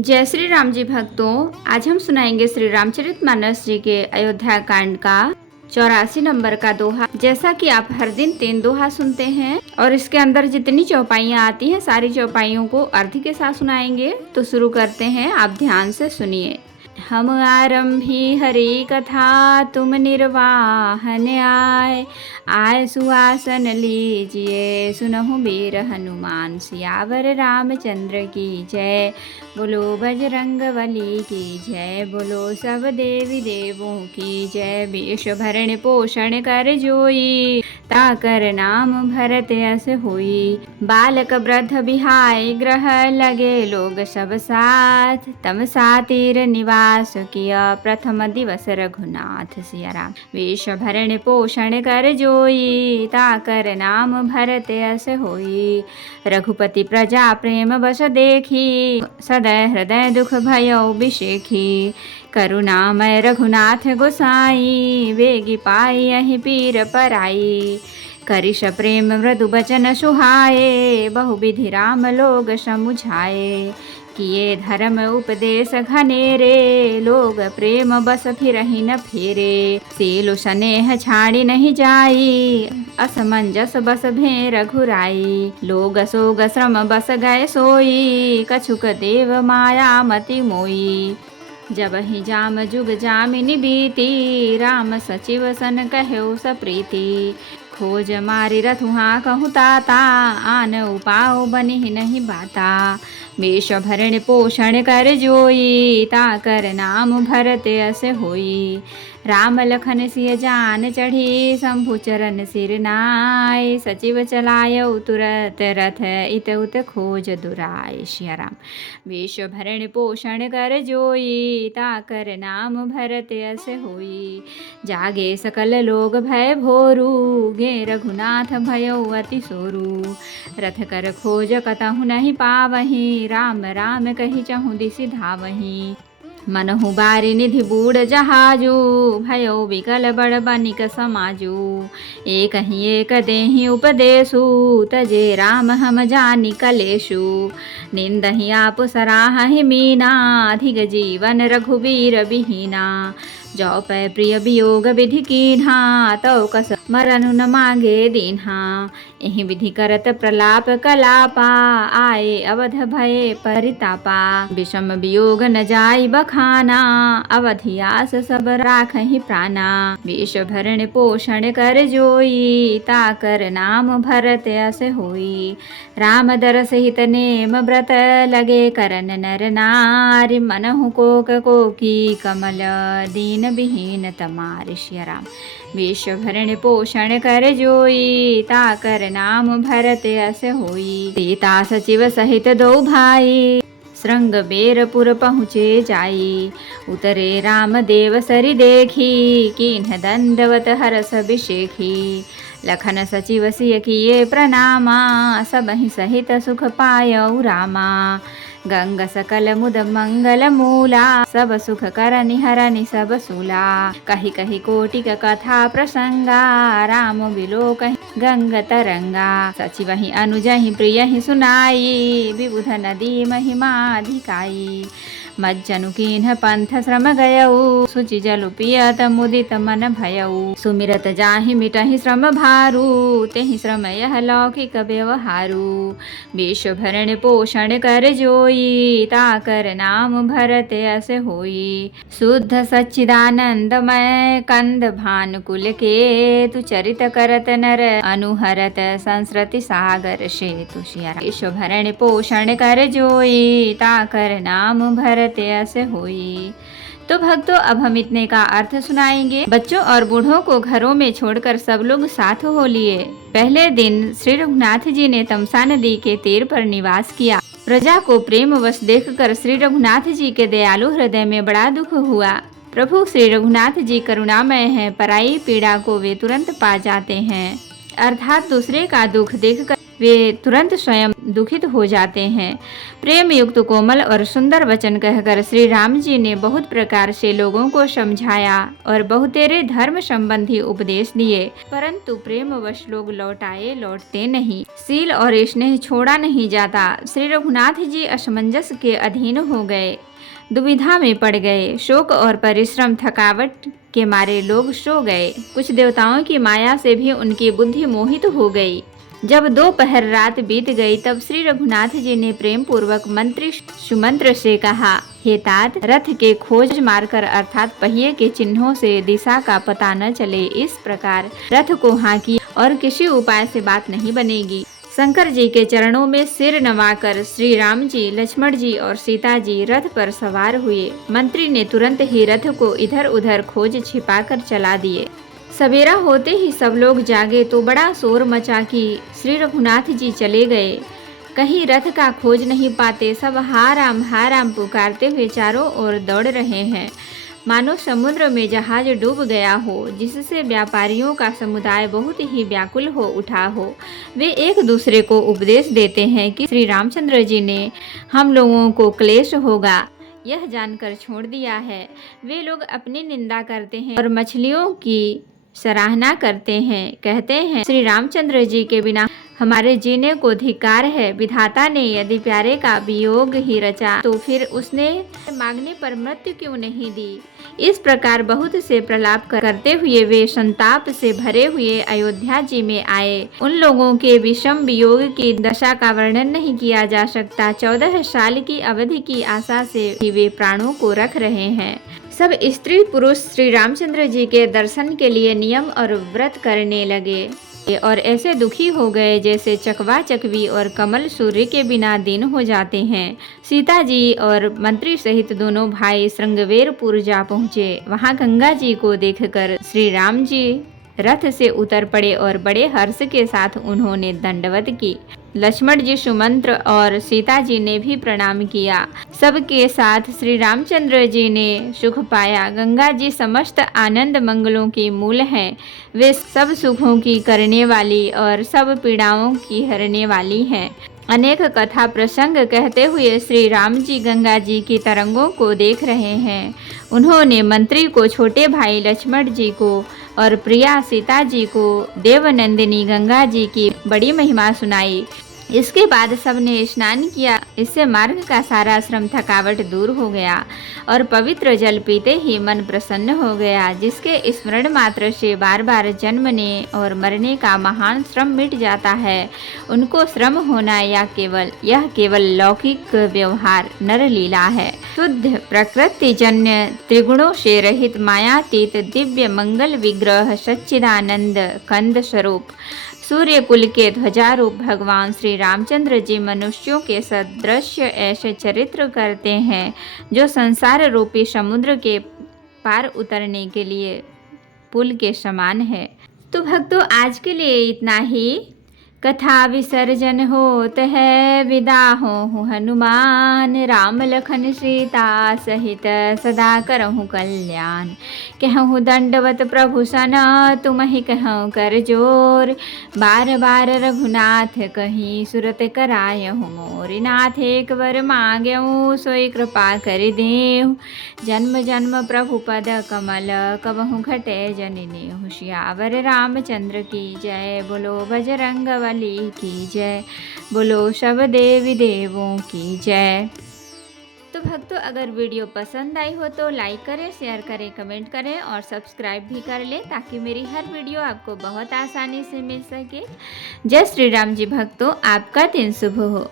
जय श्री राम जी भक्तों, आज हम सुनाएंगे श्री रामचरितमानस जी के अयोध्या कांड का 84 नंबर का दोहा। जैसा कि आप हर दिन 3 दोहा सुनते हैं और इसके अंदर जितनी चौपाइयाँ आती हैं सारी चौपाइयों को अर्थ के साथ सुनाएंगे। तो शुरू करते हैं, आप ध्यान से सुनिए। हम आरंभी हरि कथा, तुम निर्वाहन आए। आय सुहासन लीजिए, सुनहु वीर हनुमान। सियावर रामचंद्र की जय, बोलो बजरंग बली की जय। बोलो सब देवी देवों की जय। वेश भरण पोषण कर जोई, ताकर नाम भरत यस होई। बालक वृद्ध बिहाय ग्रह, लगे लोग सब साथ। तम सातिर निवास किया, प्रथम दिवस रघुनाथ। सिया राम। वेश भरण पोषण कर जोई, ताकर नाम भरत यस होई। रघुपति प्रजा प्रेम बस देखी, सदै हृदय दुख भयो बिशेखी। करुणामय रघुनाथ गोसाई, वेगी पाई यही पीर पराई। करिष प्रेम मृदु बचन सुहाए, बहुविधि राम लोग समुझाए। किए धर्म उपदेश घनेरे, लोग प्रेम बस फिरहि न फेरे। सेलु स्नेह छाड़ी नहीं जाई, असमंजस बस भें रघुराई। लोग सोग श्रम बस गए सोई, कछुक देव माया मति मोई। जब ही जाम जुग जामिनी बीती, राम सचिव सन कहो सप्रीति। खोज मारी रथुहा कहूँ ताता, आन उपाओ बनि नहीं बाता। वेश भरण पोषण कर जोई, ताकर नाम भरत यस होई। राम लखन सिय जान चढ़ी, शंभु चरण सिर नाय। सचिव चलायो तुरत रथ, इत उत खोज दुराय। सिया राम। वेश भरण पोषण कर जोई, ताकर नाम भरत यस होई। जागे सकल लोग भय भोरू, गे रघुनाथ भयो अति सोरू। रथ कर खोज कतहु नहीं पावहीं, राम राम कहि चहु दिसि धावहीं। मनहु बारी निधि बूढ़ जहाजू, भयो विकल बड़ बनिक समाजू। एक ही एक देहि उपदेशु, तजे राम हम जानि कलेशु। निंदहि आप सराहहि मीना, अधिक जीवन रघुबीर बिहीना। जो पै प्रिय वियोग विधि कीन्हा, तौ कस मरनु न मांगे दीन्हा। एहि विधि करत प्रलाप कलापा, आए अवध भये परितापा। विषम वियोग न जाई बखाना, अवधियास सब राखहि प्राणा। वेश भरण पोषण कर जोई, ताकर नाम भरत यस होई। राम दरस हित नेम व्रत, लगे करन नर नारी। मनहु कोक कोकी कमल, दीन विहीन तमार। सिया राम। वेश भरण पोषण कर जोई, ताकर नाम भरत यस होई। सीता सचिव सहित दो भाई, श्रृंग बेरपुर पहुँचे जाई। उतरे राम देव सरि देखी, कीन्ह दंडवत हरस बिशेखी। लखन सचिव सिय किए प्रणामा, सबहि सहित सुख पायौ रामा। गंग सकल मुद मंगल मूला, सब सुख करनि हरनि सब सूला। कही कही कोटिक कथा प्रसंगा, राम बिलो कही गंग तरंगा। सचिवहि अनुजहि प्रियहि सुनाई, विबुध नदी महिमा अधिकाई। मज्जनु कीन्ह पंथ श्रम गयऊ, सुचि जलु पियत मुदित मन भयऊ। सुमिरत जाहि मिटहि श्रम भारू, तेहि श्रम यह लौकिक व्यवहारू। वेश भरण पोषण कर जोई, ताकर नाम भरत यस होई। शुद्ध सच्चिदानंदमय कंद भानुकुल के, तु चरित करत नर अनुहरत संस्कृति सागर सेतु। सिया राम। वेश भरण पोषण कर जोई, ताकर नाम भरत यस होई। तो भक्तों, अब हम इतने का अर्थ सुनाएंगे। बच्चों और बूढ़ों को घरों में छोड़कर सब लोग साथ हो लिए। पहले दिन श्री रघुनाथ जी ने तमसा नदी के तीर पर निवास किया। प्रजा को प्रेमवश देखकर श्री रघुनाथ जी के दयालु हृदय में बड़ा दुख हुआ। प्रभु श्री रघुनाथ जी करुणामय हैं, पराई पीड़ा को वे तुरंत पा जाते हैं। अर्थात दूसरे का दुख देखकर वे तुरंत स्वयं दुखित हो जाते हैं। प्रेम युक्त कोमल और सुंदर वचन कहकर श्री राम जी ने बहुत प्रकार से लोगों को समझाया और बहुतेरे धर्म संबंधी उपदेश दिए, परंतु प्रेमवश लोग लौटते नहीं। शील और स्नेह छोड़ा नहीं जाता। श्री रघुनाथ जी असमंजस के अधीन हो गए, दुविधा में पड़ गए। शोक और परिश्रम थकावट के मारे लोग सो गए। कुछ देवताओं की माया से भी उनकी बुद्धि मोहित हो गई। जब दोपहर रात बीत गई तब श्री रघुनाथ जी ने प्रेम पूर्वक मंत्री सुमंत्र से कहा, हे तात, रथ के खोज मारकर अर्थात पहिए के चिन्हों से दिशा का पता न चले, इस प्रकार रथ को हाँकी और किसी उपाय से बात नहीं बनेगी। शंकर जी के चरणों में सिर नवाकर श्री राम जी, लक्ष्मण जी और सीता जी रथ पर सवार हुए। मंत्री ने तुरंत ही रथ को इधर उधर खोज छिपाकर चला दिए। सवेरा होते ही सब लोग जागे तो बड़ा शोर मचा कि श्री रघुनाथ जी चले गए। कहीं रथ का खोज नहीं पाते। सब हा राम पुकारते हुए चारों ओर दौड़ रहे हैं, मानो समुद्र में जहाज डूब गया हो, जिससे व्यापारियों का समुदाय बहुत ही व्याकुल हो उठा हो। वे एक दूसरे को उपदेश देते हैं कि श्री रामचंद्र जी ने हम लोगों को क्लेश होगा यह जानकर छोड़ दिया है। वे लोग अपनी निंदा करते हैं और मछलियों की सराहना करते हैं। कहते हैं, श्री रामचंद्र जी के बिना हमारे जीने को धिक्कार है। विधाता ने यदि प्यारे का वियोग ही रचा तो फिर उसने मांगने पर मृत्यु क्यों नहीं दी। इस प्रकार बहुत से प्रलाप करते हुए वे संताप से भरे हुए अयोध्या जी में आए। उन लोगों के विषम वियोग की दशा का वर्णन नहीं किया जा सकता। 14 साल की अवधि की आशा से ही वे प्राणों को रख रहे हैं। सब स्त्री पुरुष श्री रामचंद्र जी के दर्शन के लिए नियम और व्रत करने लगे और ऐसे दुखी हो गए जैसे चकवा चकवी और कमल सूर्य के बिना दिन हो जाते हैं। सीता जी और मंत्री सहित दोनों भाई श्रृंगवेरपुर जा पहुँचे। वहाँ गंगा जी को देखकर श्री राम जी रथ से उतर पड़े और बड़े हर्ष के साथ उन्होंने दंडवत की। लक्ष्मण जी, सुमंत्र और सीता जी ने भी प्रणाम किया। सबके साथ श्री रामचंद्र जी ने सुख पाया। गंगा जी समस्त आनंद मंगलों की मूल हैं। वे सब सुखों की करने वाली और सब पीड़ाओं की हरने वाली हैं। अनेक कथा प्रसंग कहते हुए श्री राम जी गंगा जी की तरंगों को देख रहे हैं। उन्होंने मंत्री को, छोटे भाई लक्ष्मण जी को और प्रिया सीता जी को देवनंदिनी गंगा जी की बड़ी महिमा सुनाई। इसके बाद सबने स्नान किया। इससे मार्ग का सारा श्रम थकावट दूर हो गया और पवित्र जल पीते ही मन प्रसन्न हो गया। जिसके स्मरण मात्र से बार बार जन्मने और मरने का महान श्रम मिट जाता है, उनको श्रम होना यह केवल लौकिक व्यवहार नर लीला है। शुद्ध प्रकृति जन्य त्रिगुणों से रहित मायातीत दिव्य मंगल विग्रह सच्चिदानंद कंद स्वरूप सूर्य कुल के ध्वजारूप भगवान श्री रामचंद्र जी मनुष्यों के सदृश ऐसे चरित्र करते हैं जो संसार रूपी समुद्र के पार उतरने के लिए पुल के समान है। तो भक्तों, आज के लिए इतना ही। कथा विसर्जन होत है, विदा हो हनुमान। राम लखन सीता सहित सदा करहु कल्याण। कहूँ दंडवत प्रभु सन, तुम ही कहूँ कर जोर। बार बार रघुनाथ कहीं, सुरत करायहु मोर। नाथ एक वर मांग्यऊ, सोई कृपा कर देहु। जन्म जन्म प्रभु पद कमल, कबहु घटे जननी। सियावर रामचंद्र की जय, बोलो बजरंग बली की जय, बोलो सब देवी देवों की जय। तो भक्तों, अगर वीडियो पसंद आई हो तो लाइक करें, शेयर करें, कमेंट करें और सब्सक्राइब भी कर लें ताकि मेरी हर वीडियो आपको बहुत आसानी से मिल सके। जय श्री राम जी भक्तों, आपका दिन शुभ हो।